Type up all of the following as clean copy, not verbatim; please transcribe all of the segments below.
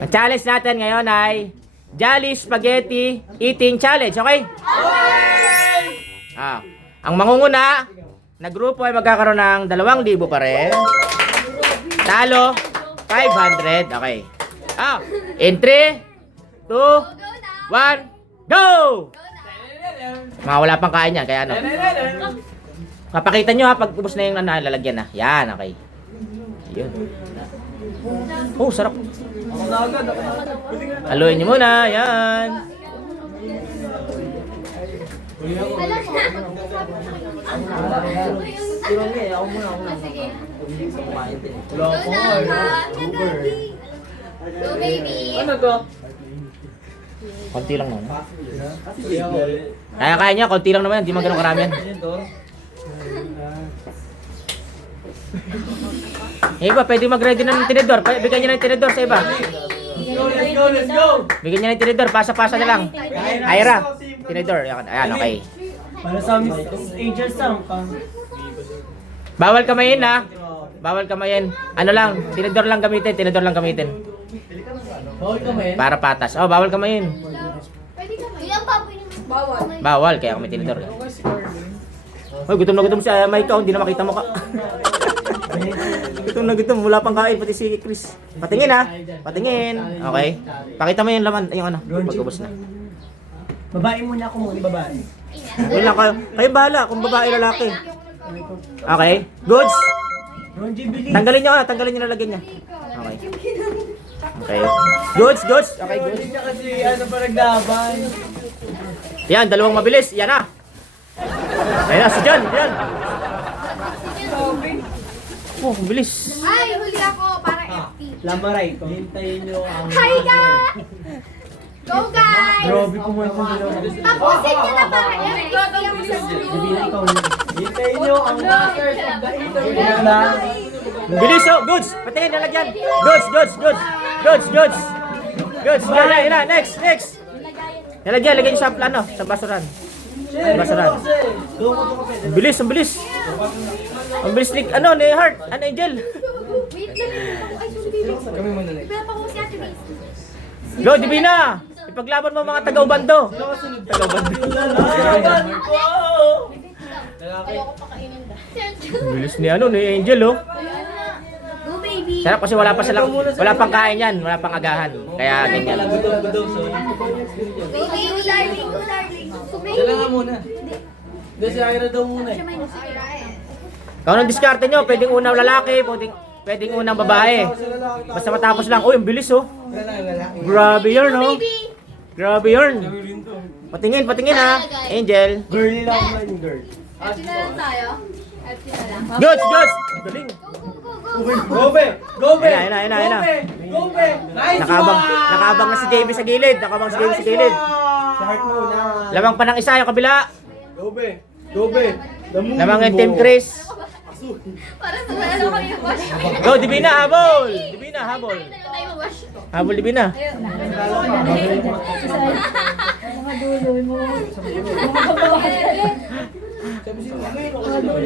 Ang challenge natin ngayon ay Jolly Spaghetti Eating Challenge, okay? Ang mangunguna na grupo ay magkakaroon ng 2,000 pa rin. Talo, 500, okay. In 3, 2, 1, go! Mga wala pang kain yan, kaya ano. Kapakita nyo ha, pag ubos na yung lalagyan na. Yan, okay. Yun. Oh, sarap. Haluin nyo muna, yan. Go baby. Konti lang naman. Kaya niya, konti lang naman yan. Hindi man ganun karami yan. Iba, pwede mag-ready na ng tinidor. Bigyan niya ng tinidor sa iba. Let's go! Bigyan niya ng tinidor. Pasa-pasa na lang. Ira, tinidor. Ayan, okay. Para sa Angel Sound pa. Bawal kamayin ha. Bawal kamayin. Ano lang, tinidor lang gamitin. Tinidor lang gamitin. Bawal ka ba yan? Para patas. Oh, bawal kamayin. Pwede ka ba? Ilang baboy na bawal? Bawal, kaya kami tinidor. Hoy, gutom na gutom si Mike. Hindi na makita mo ka. Gutom na gutom. Wala pang kain. Pati si Chris. Patingin ha. Patingin. Okay. Pakita mo yung laman. Yung ano. Pag-ubos na. Babae muna ako muna, babae. Yun lang kayo. Kayo bahala kung babae lalaki. Okay. Goods. Ronji, bilis. Tanggalin nyo. Tanggalin nyo lalagyan niya. Okay. Okay. Goods. Goods. Okay, goods. Ronji na kasi ano pa naglaban. Yan. Dalawang mabilis. Yan na. Ayan na. Si John. Yan. Oh, mabilis. Ay, huli ako para FP. Lamaray ko. Hintayin nyo ang... Hi guys! Go guys! Grabe pumunta nyo. Tapusin nyo na para FP ang Divina, ikaw na. Hintayin nyo ang makers of the internet. Bilis oh. Goods. Patingin lalagyan. Goods. Goods. Goods. Goods. Goods. Goods. Yan na. Next. Next. Lalagyan. Lagyan nyo sa plano. Sa basuran. Basuran. Ang bilis. Ang bilis. Ang bilis ni, ano, ni Heart. Ano, Angel? Wait lang. Ay, sorry. Kami muna next. Iba pa ko si Ate Mace. Go, Divina! Ipaglaban mo mga taga-ubando. Taga-ubando. Lalaban ko! Ayoko pa kainin da. Ang bilis ni, ano, ni Angel, oh. Go baby! Sarap kasi wala pang kain yan. Wala pang agahan. Kaya ganyan. Gutom, sorry. Go baby! Darling! Go darling! Go baby! Sila nga muna. Hindi, si Ira daw muna eh. Kung anong diskarte nyo, pwedeng unang lalaki, pwedeng unang babae. Basta matapos lang. Uy, ang bilis, oh. Grabe yun, Go oh. baby! Grabe yun. Patingin ha. Angel. Girly lang naman yung girl. FP na lang tayo. FP na lang. Goods, goods. Galing. Go be! Go be! Ayun na. Go be! Nice Nakabang na si JB sa gilid. Nakabang si JB sa gilid. Start muna. Lamang pa ng isa yung kabila. Go be! Go be! Lamang yung Team Chris. Para sa ano kami wash. Go, Divina, habol. Divina, habol. Tayo na tayo wash. Habol, Divina. Mga dulo, yung mga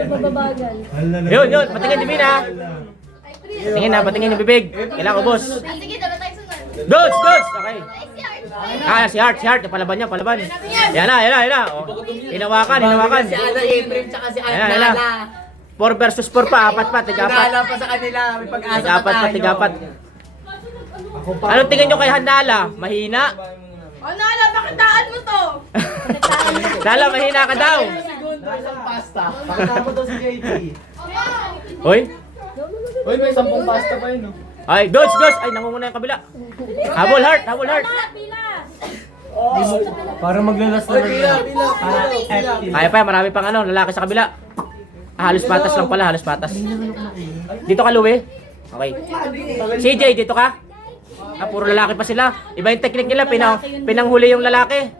bababagal. Yun. Patingin, Divina. Patingin yung bibig. Kailangan ubos. Sige, dala tayo sa Goods, goods. Okay. Nice yard! Si Heart. Palaban niya. Yan na. Oh. Hinawakan. Si Ana April tsaka si Ayan na. Nala. 4 versus 4 pa. 4 pa. Tiga-4. Nala pa sa kanila. May pag-asa pa Tiga-4 pa. tayo. Tiga-4. Anong tingin nyo kay Nala? Mahina? Nala, bakit daan mo to? Nala, mahina ka daw. Segundo, isang pasta. Pakita mo daw si JT. Hoy. Uy, may 10 pasta pa yun. Ay, goods. Ay, nangunguna yung kabila. Habol, Heart. Para maglalas na pila. Para FT. Kaya pa, marami pang ano, lalaki sa kabila. Halos patas lang pala, halos patas. Dito ka, Louie. Okay. CJ, dito ka. Puro lalaki pa sila. Iba yung technique nila, pinanghuli yung lalaki.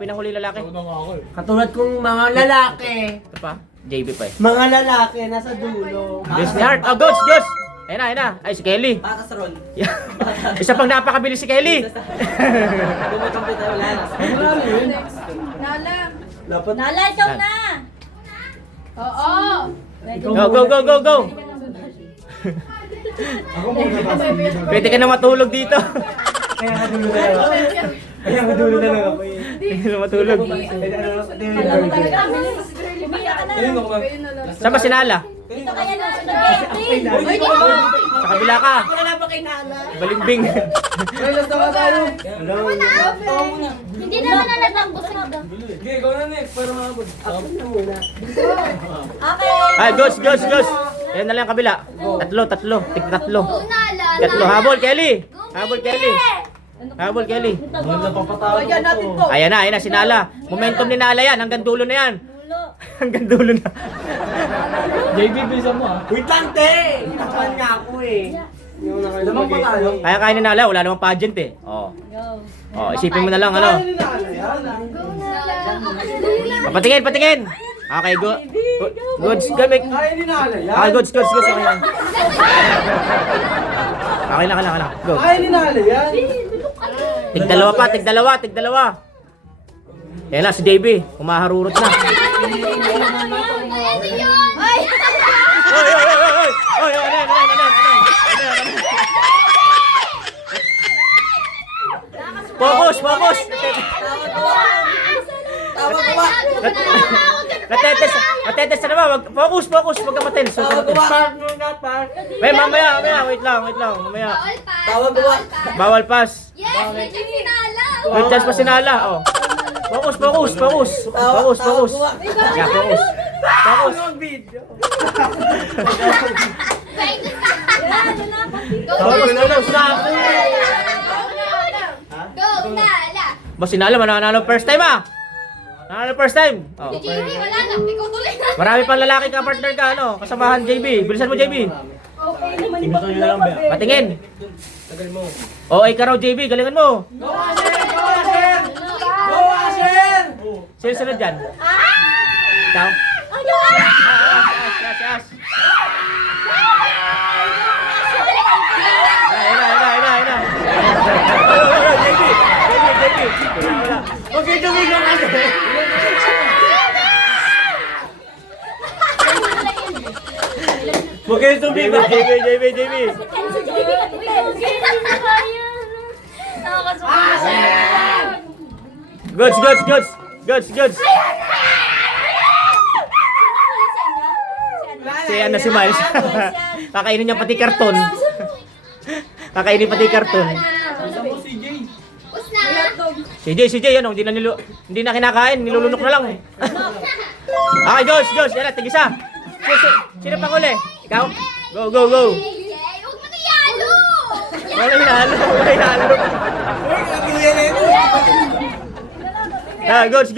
Katulad kong mga lalaki. Ito pa, JB pa eh. Mga lalaki nasa dulo. Yes, Heart. Oh, goods. Ayun na. Ay, si Kelly. Patas roll. Isa pang napakabilis si Kelly. Bumatumpit tayo wala. Marami yun. Nala! Dapat. Nala, ikaw na! Oo! Go. Pwede ka na matulog dito. Kaya kadulo na lang. Kaya kadulo na lang ako eh. Hindi na matulog. Alam mo talaga, bilis. Umiyak ka na. Ayun ako ba? Saan ba sinala? Dito kaya na spaghetti. Sa kabila ka. Balimbing. Ay, last na ka tayo. Hello. Hindi naman na nagpapusog. Sige, ikaw na next. Para makabod. Okay. Ay, goes. Ayan na lang ang kabila. Tatlo. Tig tatlo. Unala. Tatlo. Habol, Kelly. Habol, Kelly. Wala papatawag ako. Ayan na, sinala. Momentum ni Nala yan. Hanggang dulo na yan. Dulo. Hanggang dulo na. JB, bilisan mo ah. Wait lang, te! Nakapan nga ako eh. Lamang pa tayo. Kaya ni Nala. Wala namang pageant eh. Oh. Go. Isipin mo na lang ano. Patingin. Okay, goods. Gamik. Kaya ni Nala yan. Ah, goods. Okay lang. Okay lang. Go. Kaya ni Nala yan. Tig dalawa. Yan na, si JB. Humaharurot na. Ay! Oy, ano. Focus. Natetes na naman. Focus. Huwag ka matense. Mamaya. Wait lang. Mamaya. Bawal pass. Yes! Medyo sinala! May chance pa sinala. Oh. Focus. Yeah, focus. Go, Nala! Ba sinala mananalo first time ah. Nanalo first time. Oh. Si JB, wala na. Ikaw tuloy na. Marami pang lalaki ka partner ka ano, kasamahan JB. Bilisan mo JB. Okay naman yung pag-pagkape. Patingin. Tagal mo. Oh, ikaw raw JB, galingan mo. Go, Asher! Sino sunod dyan? Ikaw? Yes. Ayun na. JB. Wala. Okay, tumigil ka kasi. Okay, tumigil. JB. Goods. Si Miles. Kakainin niya pati karton. Us na! Si Jay, ano, hindi na kinakain, nilulunok na lang. Okay, goes. Yan na, tigisa. Sino pang huli? Ikaw? Go. Huwag mo na yalo! Wala hinalo. Goes.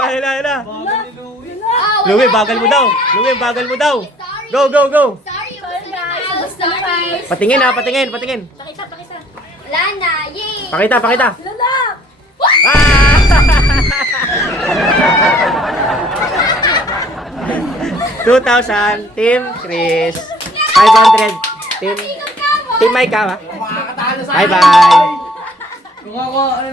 Ay, yan na. Louie, bagal mo daw. Go. Sorry, sorry. Patingin. Pakita. Wala na, yay! Pakita. Lala! Ah! 2,000, Team Chris. 500, Team Mike ka ba? Makakatalo sa Bye-bye. Kung ako,